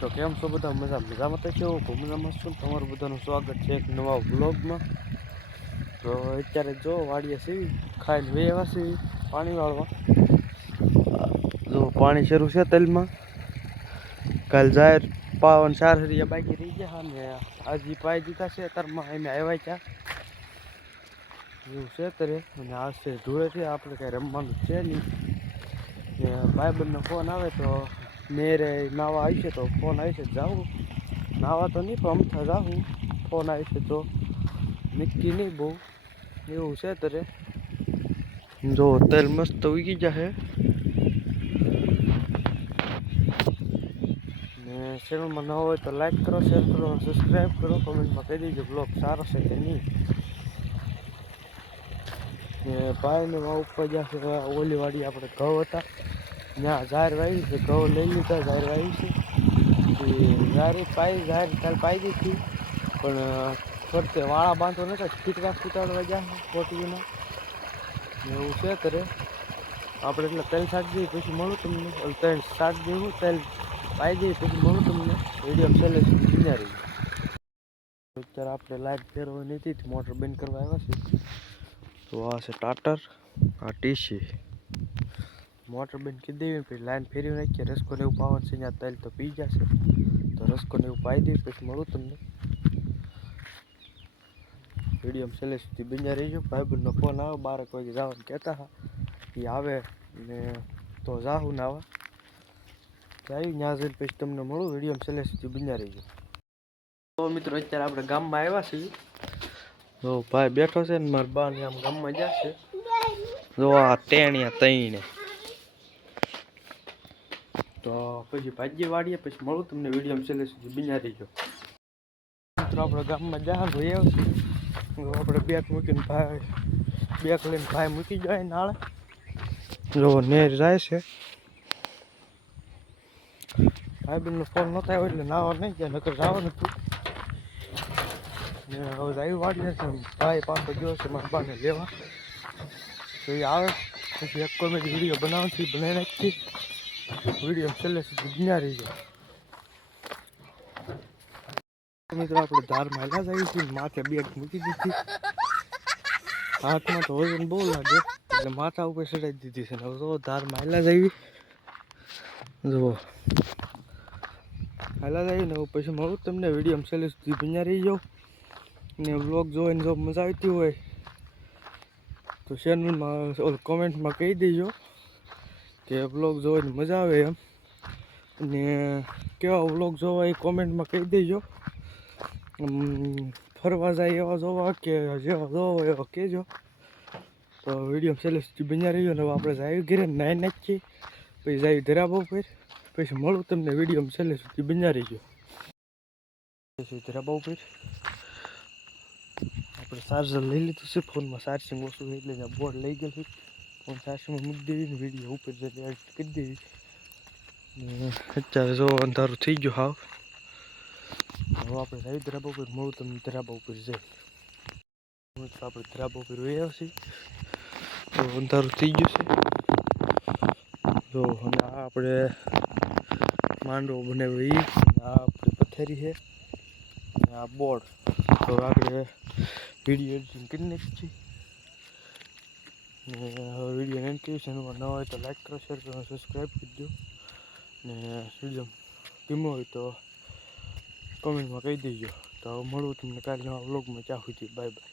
તો કેમ છો બધા મજામાં તો કેવું મજામાં છું તમારું બધાનું સ્વાગત છે એક નવા વ્લોગમાં. તો અત્યારે જો વાડીએ સીવી ખાઈને વેવા સીવી પાણી વાળવા. જો પાણી શરૂ છે તલમાં. કાલ જાહેર પાવન 4 હરિયા બાકી રહી ગયા ને આજે પાઈ દીધા છે અત્યારમાં એમ આવ્યા ત્યાં એવું છે અત્યારે. અને આ છે ધૂળેથી આપણે કાંઈ રમવાનું છે નહીં. ને ભાઈબંધનો ફોન આવે તો મેરે નાવા આવી છે તો ફોન આવી છે જાઉં નાવા તો નહીં પણ અમથા જાઉં ફોન આવી છે તો નક્કી નહીં બહુ એવું છે અત્યારે. જો તેલ મસ્ત ઉગી જશે. ને ચેનલમાં ન હોય તો લાઈક કરો, શેર કરો, સબસ્ક્રાઈબ કરો, કોમેન્ટમાં કહી દેજો બ્લોગ સારો છે કે નહીં. ને ભાઈને ઉપર જશે ઓલી વાડી આપણે ઘઉં હતા ત્યાં ઝાર વાવી છે, ઘઉં લઈ લીધા, ઝાર વાવી છે. ઝાર કાલ પાઈ દીધી પણ ફરતે વાળા બાંધો નતા ખીટકા ખૂટાડવા ગયા પોટીના એવું છે કરે. આપણે એટલે તેલ શાક દઈએ પછી મળું તમને, તેલ શાક દેવું તેલ પાઈ દઈએ પછી મળું તમને વિડીયો છેલ્લે સુધી બિના રહી. અત્યારે આપણે લાઈટ ફેરવાની હતી મોટર બંધ કરવા આવ્યા છે. તો આ છે ટાટર, આ ટીસી મોટર બંધ કરી દેવી પછી લાઈન ફેરવી નાખીએ. રસકોને એવું પાવાનું છે ત્યાં તેલ તો પી જશે તો રસકોને એવું પાઈ દેવી પછી મળું તમને વિડીયો છેલ્લે સુધી બિના રહીજો. ભાઈબંધનો ફોન આવે 12 વાગે જવાનું કહેતા હા એ આવે ને તો જાહું નાવા આવી ત્યાં જઈને પછી તમને મળું. વિડીયો છેલ્લે સુધી બિના રહીજો. તો મિત્રો અત્યારે આપણે ગામમાં આવ્યા છીએ. તો ભાઈ બેઠો છે ને મારા બા ને આમ ગામમાં જશે. જો આ ટેણિયા તઈને તો પછી ભાજી વાળીએ પછી મળું તમને વિડીયો છેલ્લે સુધી બિના રહીજો. મિત્રો આપણે ગામમાં જવાનું હોય આપણે બેગ મૂકીને ભાઈ બેગ લઈને ભાઈ મૂકી જાય નાળે. જો નેર જાય છે. ભાઈબંધનો ફોન નહોતા આવ્યો એટલે નાવા નહીં ગયા નકર જવાનું હતું. ને હવે આવી વાડી છે ભાઈ પાછો ગયો છે મારા બાને લેવા તો એ આવે પછી એક કોમેડી વિડીયો બનાવતી બનાવી નાખી. વિડીયો છેલ્લે સુધી બિના રહી જાય. મિત્રો આપણે ધારમાં હાલ્યા જઈએ છીએ. માથે બેગ મૂકી દીધી, હાથમાં તો વજન બહુ લાગે એટલે માથા ઉપર ચડાવી દીધી છે. હવે તો ધારમાં હાલ્યા જઈએ. જુઓ હાલ્યા જઈએ ને પછી મળું તમને વિડીયો છેલ્લે સુધી બિના રહી જાઉં. ને વ્લોગ જોઈને જો મજા આવતી હોય તો ચેનલમાં કોમેન્ટમાં કહી દેજો કે વ્લોગ જોઈને મજા આવે એમ. અને કેવા વ્લોગ જોવા એ કોમેન્ટમાં કહી દેજો. ફરવા જાય એવા જોવા કે જેવા જોવો એવા કહેજો. તો વિડીયો છેલ્લે સુધી બન્યા રહ્યો ને આપણે જાય ઘરે નાઈ નાખીએ પછી જાય ધરાબા ઉપર પછી મળું તમને વિડીયો છેલ્લે સુધી બન્યા રહીજો. ધરાબા ઉપર આપણે ચાર્જર લઈ લીધું છે. ફોનમાં ચાર્જિંગ ઓછું એટલે ત્યાં બોર્ડ લઈ ગયેલું ફોન ચાર્જિંગમાં મૂકી દેવી ને વિડીયો ઉપર જઈને એડિટ કરી દેવી. અત્યારે જો અંધારું થઈ ગયું હાવ. હવે આપણે જઈએ ધરાબા ઉપર મળું તમને ધરાબા ઉપર જઈ. આપણે ધરાબા ઉપર વયા છીએ તો અંધારું થઈ ગયું છે. જો અને આ આપણે માંડવો બનાવ્યો આ આપણે પથ્થરી છે આ બોર્ડ. તો આપણે વિડીયો એડિટિંગ કરી નાખી ને હવે વિડીયો એન્ડ કરી ચેનલમાં ન હોય તો લાઈક કરો, શેર કરો, સબસ્ક્રાઈબ કરી દો. ને વિડીયો ગમ્યો હોય તો કોમેન્ટમાં કહી દેજો. તો મળું તમને કાલે નવા વ્લોગમાં. ત્યાં સુધી બાય બાય.